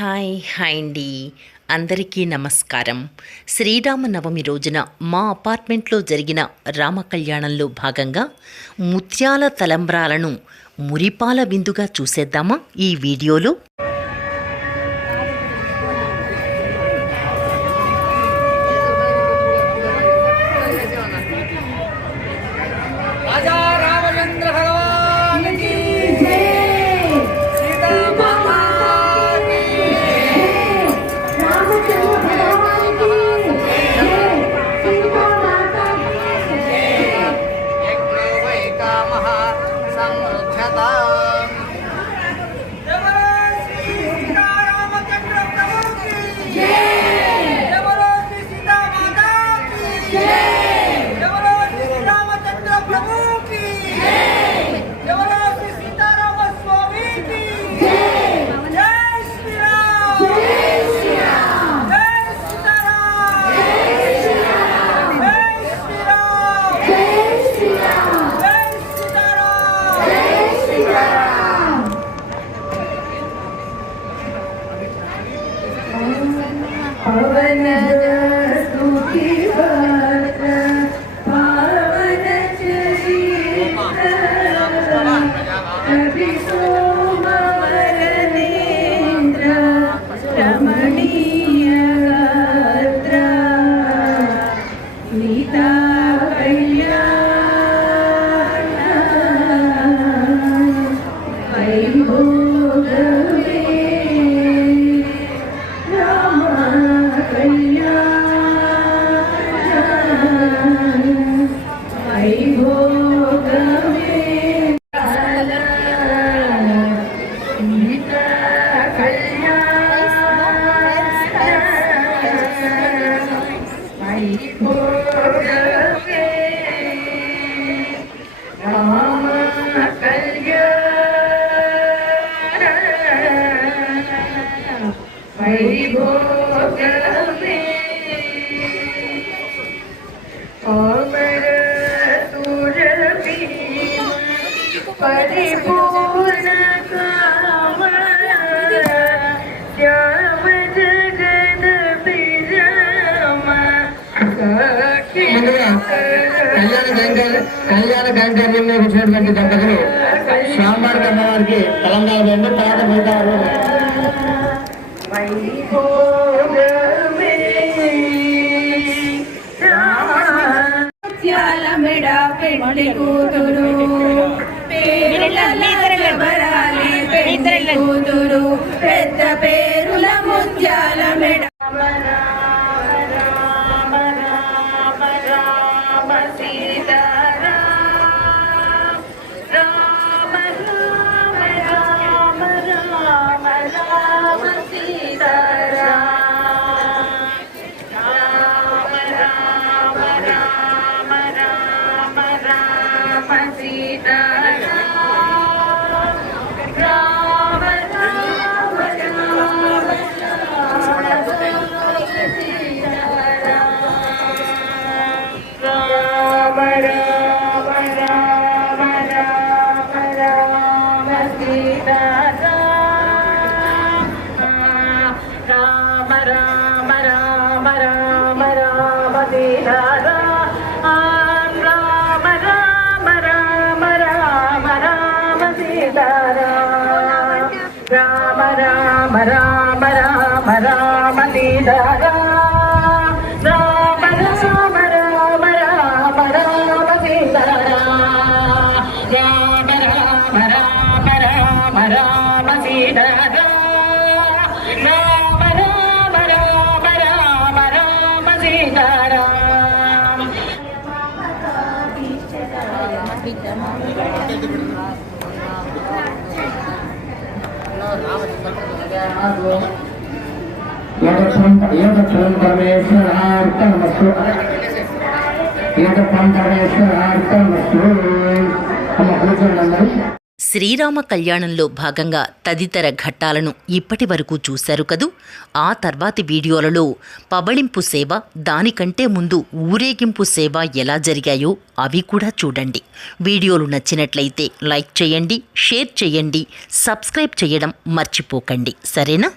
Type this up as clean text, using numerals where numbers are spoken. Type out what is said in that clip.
Hi అండి, అందరికీ నమస్కారం. శ్రీరామనవమి రోజున మా అపార్ట్మెంట్లో జరిగిన రామ కళ్యాణంలో భాగంగా ముత్యాల తలంబ్రాలను మురిపాల విందుగా చూసేద్దామా ఈ వీడియోలో. కళ్యాణ కైంకర్యంలో వచ్చినటువంటి దంపతులు స్వామివారికి అమ్మవారికి తెలంగాణ రెండు తర్వాత మిగతారు కూతురు పెద్ద పేరుల ముత్యాల మెడ రామ రామ రామ రామ సీతారా రామ రామ రామ రామ రామ సీతారా రామ రామ రామ రామ రామ సీతారా రామ రామ రామ రామ రామ సీతారా. శ్రీరామ కళ్యాణంలో భాగంగా తదితర ఘట్టాలను ఇప్పటి వరకు చూశారు కదూ. ఆ తర్వాతి వీడియోలలో పబళింపు సేవ, దానికంటే ముందు ఊరేగింపు సేవ ఎలా జరిగాయో అవి కూడా చూడండి. వీడియోలు నచ్చినట్లయితే లైక్ చేయండి, షేర్ చేయండి, సబ్స్క్రైబ్ చేయడం మర్చిపోకండి. సరేనా?